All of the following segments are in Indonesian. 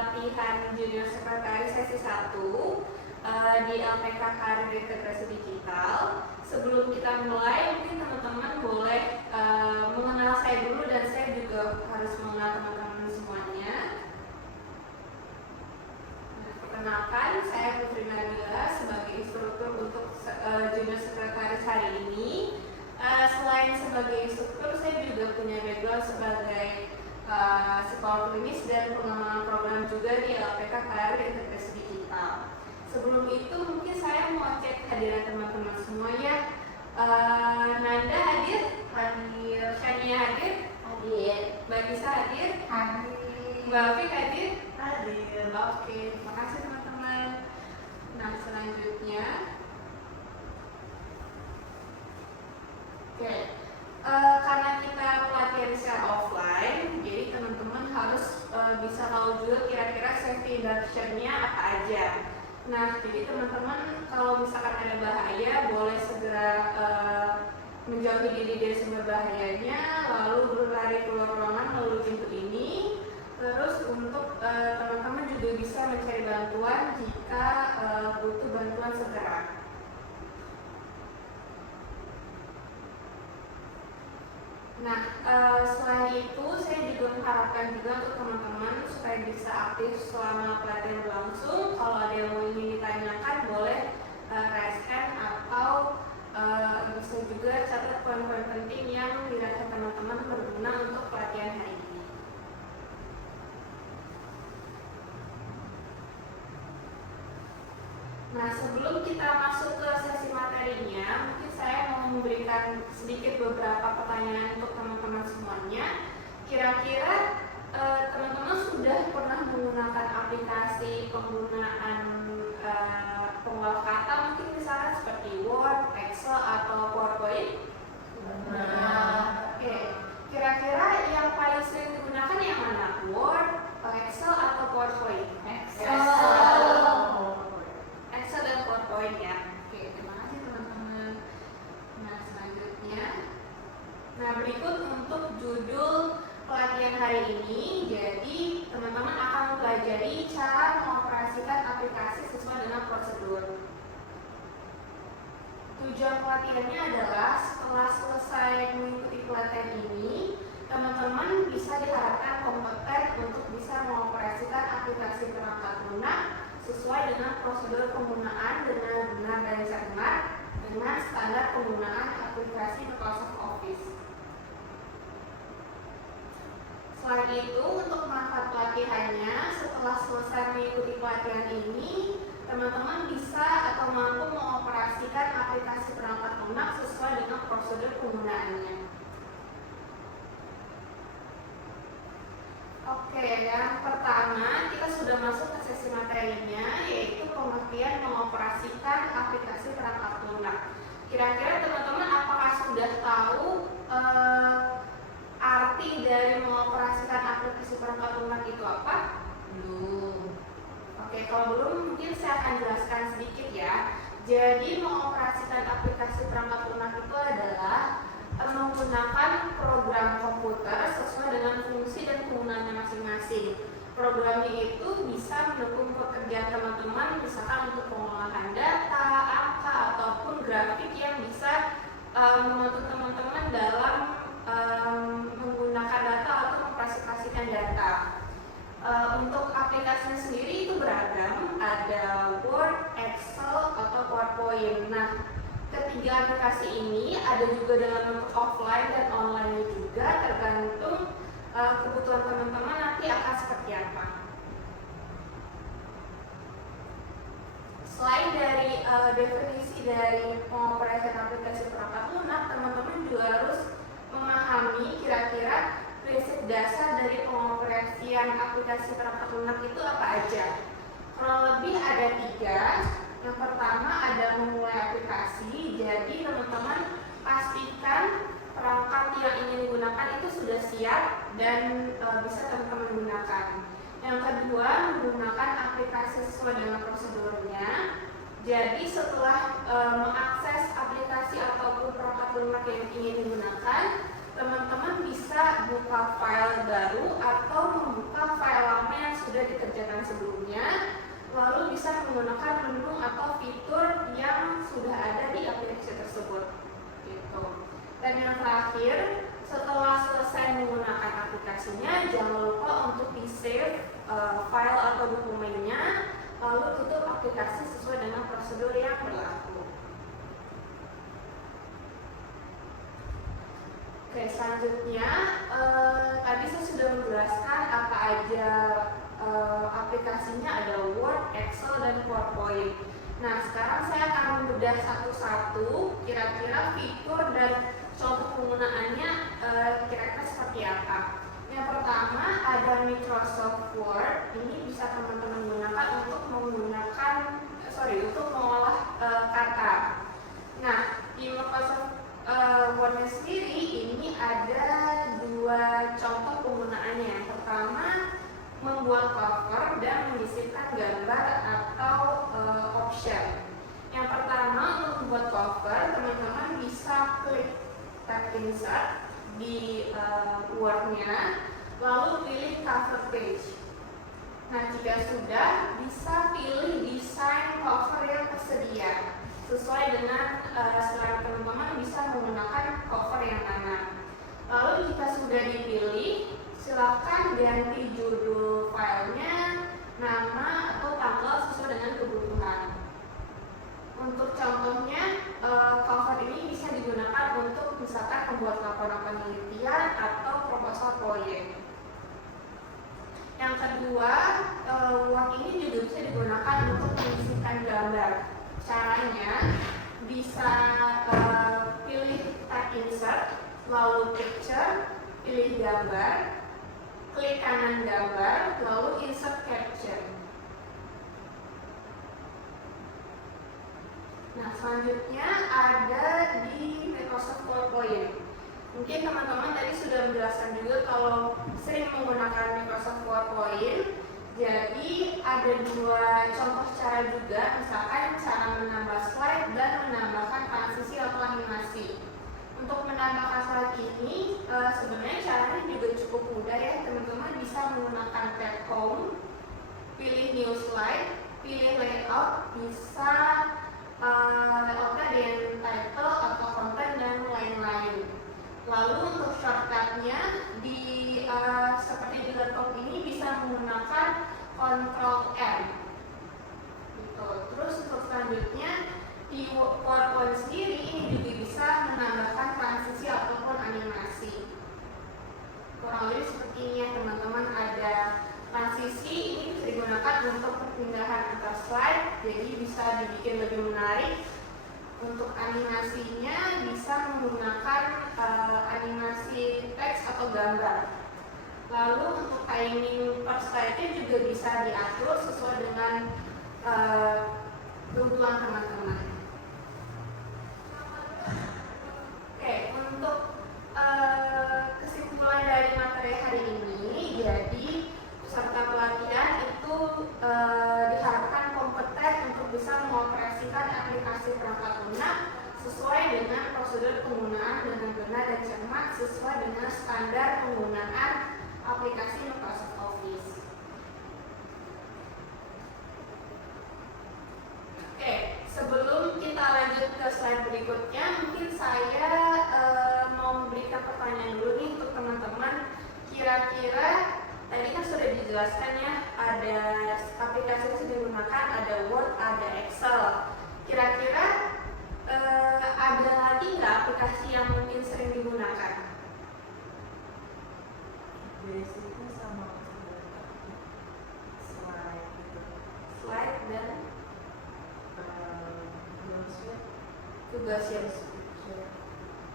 pelatihan Junior Sekretaris sesi 1 di LPK Karir Integrasi Digital. Sebelum kita mulai, mungkin teman-teman boleh mengenal saya dulu, dan saya juga harus mengenal teman-teman semuanya. Perkenalkan, saya Putri Nabila sebagai instruktur untuk Junior Sekretaris hari ini. Selain sebagai instruktur, saya juga punya background sebagai psikolog klinis dan pengembangan program juga di LPK Karir Integrasi Digital. Sebelum itu mungkin saya mau cek kehadiran teman-teman semuanya. Nanda hadir? Hadir. Shania hadir? Hadir. Mbak Nisa hadir? Hadir. Mbak Afik hadir? Hadir. Oke, terima kasih teman-teman. Nah, selanjutnya karena kita pelatihan secara offline, jadi teman-teman harus bisa tahu juga kira-kira safety induction-nya apa aja. Nah, jadi teman-teman kalau misalkan ada bahaya, boleh segera menjauhi diri dari sumber bahayanya, lalu berlari keluar ruangan melalui pintu ini. Terus untuk teman-teman juga bisa mencari bantuan jika butuh bantuan segera. Nah, selain itu saya juga mengharapkan juga untuk teman-teman supaya bisa aktif selama pelatihan berlangsung. Kalau ada yang ingin ditanyakan, boleh raise hand atau bisa juga catat poin-poin penting yang dirasa teman-teman berguna untuk pelatihan hari ini. Nah, sebelum kita masuk ke sesi materinya, mungkin saya mau memberikan sedikit beberapa pertanyaan untuk teman-teman semuanya. Kira-kira teman-teman sudah pernah menggunakan aplikasi penggunaan pengolah kata, mungkin misalnya seperti Word, Excel, atau PowerPoint? Nah, oke. Kira-kira yang paling sering digunakan yang mana? Word, Excel, atau PowerPoint? Excel dan PowerPoint ya. Oke, terima kasih teman-teman. Nah, selanjutnya, berikut untuk judul pelatihan hari ini. Jadi teman-teman akan mempelajari cara mengoperasikan aplikasi sesuai dengan prosedur. Tujuan pelatihannya adalah setelah selesai mengikuti pelatihan ini, teman-teman bisa diharapkan kompeten untuk bisa mengoperasikan aplikasi perangkat lunak sesuai dengan prosedur penggunaan dengan benar dan cermat dengan standar penggunaan aplikasi Microsoft Office. Selain itu, untuk manfaat pelatihannya, setelah selesai mengikuti pelatihan ini, teman-teman bisa atau mampu mengoperasikan aplikasi perangkat lunak sesuai dengan prosedur penggunaannya. Oke, yang pertama kita sudah masuk ke sesi materinya, yaitu pengertian mengoperasikan aplikasi perangkat lunak. Kira-kira teman-teman apakah sudah tahu arti dari mengoperasikan aplikasi perangkat lunak itu apa? Belum. Oke, kalau belum mungkin saya akan jelaskan sedikit ya. Jadi mengoperasikan aplikasi perangkat lunak itu adalah menggunakan program komputer sesuai dengan fungsi dan kegunaannya masing-masing. Programnya itu bisa mendukung pekerjaan teman-teman, misalkan untuk pengolahan data, angka, ataupun grafik yang bisa membantu teman-teman dalam menggunakan data atau mempresentasikan data. Untuk aplikasinya sendiri itu beragam, ada Word, Excel, atau PowerPoint. Nah, ketiga aplikasi ini ada juga dalam bentuk offline dan online juga, tergantung kebutuhan teman-teman nanti akan seperti apa. Selain dari definisi dari pengoperasian aplikasi perangkat lunak, teman-teman juga harus memahami kira-kira prinsip dasar dari pengoperasian aplikasi perangkat lunak itu apa aja. Kurang lebih ada 3. Yang pertama ada memulai aplikasi. Jadi teman-teman pastikan perangkat yang ingin digunakan itu sudah siap dan bisa teman-teman gunakan. Yang kedua, menggunakan aplikasi sesuai dengan prosedurnya. Jadi setelah mengakses aplikasi ataupun perangkat lunak yang ingin digunakan, teman-teman bisa buka file baru atau membuka file lama yang sudah dikerjakan terakhir, setelah selesai menggunakan aplikasinya, jangan lupa untuk di-save file atau dokumennya, lalu tutup aplikasi sesuai dengan prosedur yang berlaku. Oke, selanjutnya tadi saya sudah menjelaskan apa aja aplikasinya, ada Word, Excel, dan PowerPoint. Nah, sekarang saya akan membedah satu-satu kira-kira fitur dan contoh penggunaannya kira-kira seperti apa. Yang pertama ada Microsoft Word. Ini bisa teman-teman gunakan untuk untuk mengolah kata. Nah, di Microsoft Word sendiri ini ada dua contoh penggunaannya. Yang pertama, membuat cover dan menyisipkan gambar atau option. Yang pertama, untuk membuat cover, teman-teman bisa klik tab insert di Word-nya, lalu pilih cover page. Nah, jika sudah, bisa pilih desain cover yang tersedia. Sesuai dengan selera teman-teman bisa menggunakan cover yang mana. Lalu jika sudah dipilih, silakan ganti judul filenya, nama atau tanggal sesuai dengan kebutuhan. Untuk contohnya, cover ini bisa digunakan untuk misalkan membuat laporan penelitian atau proposal proyek. Yang kedua, Word ini juga bisa digunakan untuk mengisikan gambar. Caranya bisa pilih tab insert, lalu picture, pilih gambar, klik kanan gambar, lalu insert caption. Nah, selanjutnya ada di Microsoft PowerPoint. Mungkin teman-teman tadi sudah menjelaskan juga kalau sering menggunakan Microsoft PowerPoint. Jadi ada dua contoh cara juga, misalkan cara menambah slide dan menambahkan transisi atau animasi. Untuk menambahkan slide ini sebenarnya caranya juga cukup mudah ya, teman-teman bisa menggunakan tab home, pilih new slide, pilih layout, bisa layoutnya dengan title atau konten dan lain-lain. Lalu untuk shortcutnya seperti di laptop ini bisa menggunakan Ctrl M. Gitu. Terus untuk selanjutnya di PowerPoint sendiri ini juga bisa menambahkan transisi ataupun animasi. Kurang lebih seperti ini ya teman-teman, ada transisi ini bisa digunakan untuk perpindahan antar slide, jadi bisa dibikin lebih menarik. Untuk animasinya bisa menggunakan animasi teks atau gambar. Lalu untuk timing per slide-nya juga bisa diatur sesuai dengan kebutuhan teman-teman. Oke, untuk kesimpulan dari materi hari ini, jadi peserta pelatihan itu diharapkan kompeten untuk bisa mengoperasikan aplikasi perangkat lunak sesuai dengan prosedur penggunaan dengan benar dan cermat sesuai dengan standar penggunaan aplikasi Microsoft Office. Oke, sebelum kita lanjut ke slide berikutnya, mungkin saya mau memberikan pertanyaan dulu nih untuk teman-teman. Kira-kira tadi kan sudah dijelaskan ya, ada aplikasi yang sudah digunakan, ada Word, ada Excel. Kira-kira ada lagi nggak aplikasi yang mungkin sering digunakan? Basicnya sama slide gitu. Slide dan tugas ya.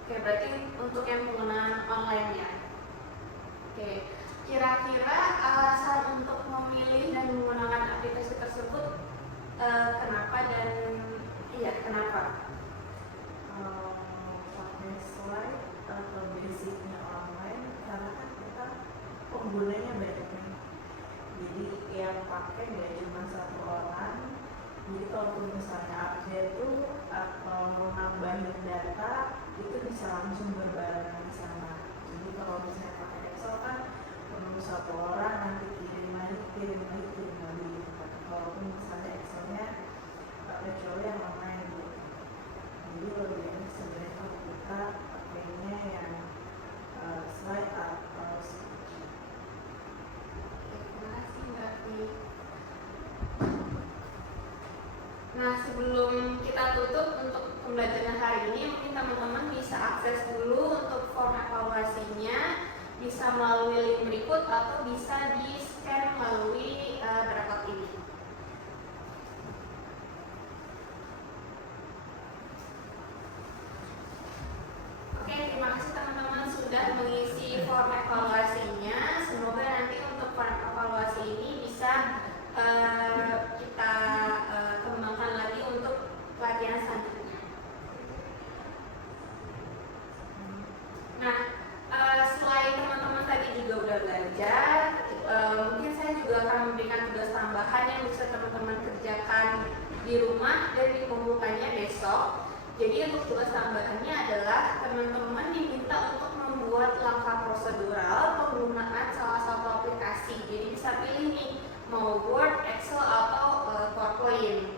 Oke, berarti untuk yang penggunaan online ya. Oke, kira-kira alasan untuk memilih dan menggunakan aplikasi tersebut kenapa dan kenapa? Pakai slide atau basicnya online karena kan kita penggunanya banyak nih. Jadi yang pakai nggak cuma satu orang. Jadi kalau misalnya update tuh atau nambahin data itu bisa langsung berbarengan sama. Jadi kalau misalnya pakai Excel kan perlu satu orang nanti kirim lagi gitu. Kalaupun misalnya Excelnya kecuali yang online gitu. Jadi lebih enak sebenarnya kalau kita pakainya yang akses dulu untuk form evaluasinya, bisa melalui link berikut atau bisa di-scan melalui barcode ini. Oke, terima kasih teman-teman sudah mengisi form evaluasinya. Semoga nanti untuk form evaluasi ini bisa kita kembangkan lagi untuk pelatihan selanjutnya. Nah, selain teman-teman tadi juga udah belajar, mungkin saya juga akan memberikan tugas tambahan yang bisa teman-teman kerjakan di rumah dan dikumpulkannya besok. Jadi untuk tugas tambahannya adalah teman-teman diminta untuk membuat langkah prosedural penggunaan salah satu aplikasi. Jadi bisa pilih nih, mau Word, Excel, atau PowerPoint.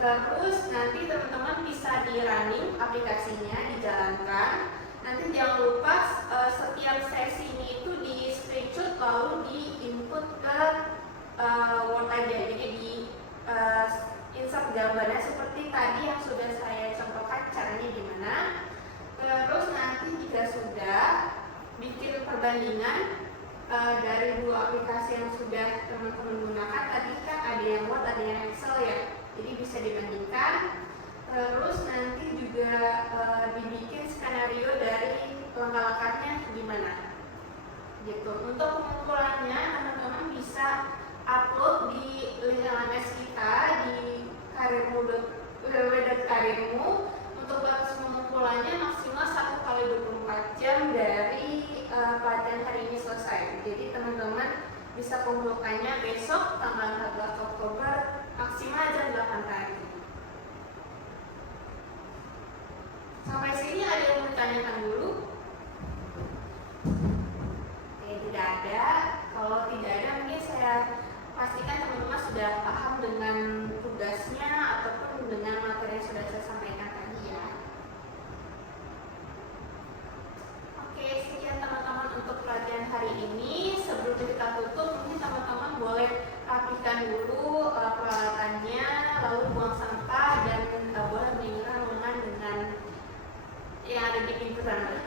Terus nanti teman-teman bisa di running aplikasinya, dijalankan. Nanti jangan lupa setiap sesinya itu di screenshot lalu di input ke Word aja. Jadi di insert gambarnya seperti tadi yang sudah saya contohkan caranya gimana. Terus nanti jika sudah bikin perbandingan dari dua aplikasi yang sudah teman-teman gunakan. Tadi kan ada yang Word, ada yang Excel ya, jadi bisa dibandingkan. Terus nanti juga dibikin skenario dari langkah-langkahnya gimana gitu. Untuk pengumpulannya teman-teman bisa upload di link LMS kita di www.karirmu. Untuk batas pengumpulannya maksimal 1x24 jam dari pelatihan hari ini selesai. Jadi teman-teman bisa pengumpulkannya besok tanggal 14 Oktober maksimal jam 8 pagi. Sampai sini ada yang mau ditanyakan dulu? Oke, tidak ada. Kalau tidak ada, mungkin saya pastikan teman-teman sudah paham dengan tugasnya ataupun dengan materi yang sudah saya sampaikan tadi ya. Oke, sekian teman-teman untuk pelatihan hari ini. Sebelum kita tutup, mungkin teman-teman boleh rapikan dulu peralatannya, lalu buang sampah dan boleh meninggalkan ruangan dengan yang ada di pintu sana.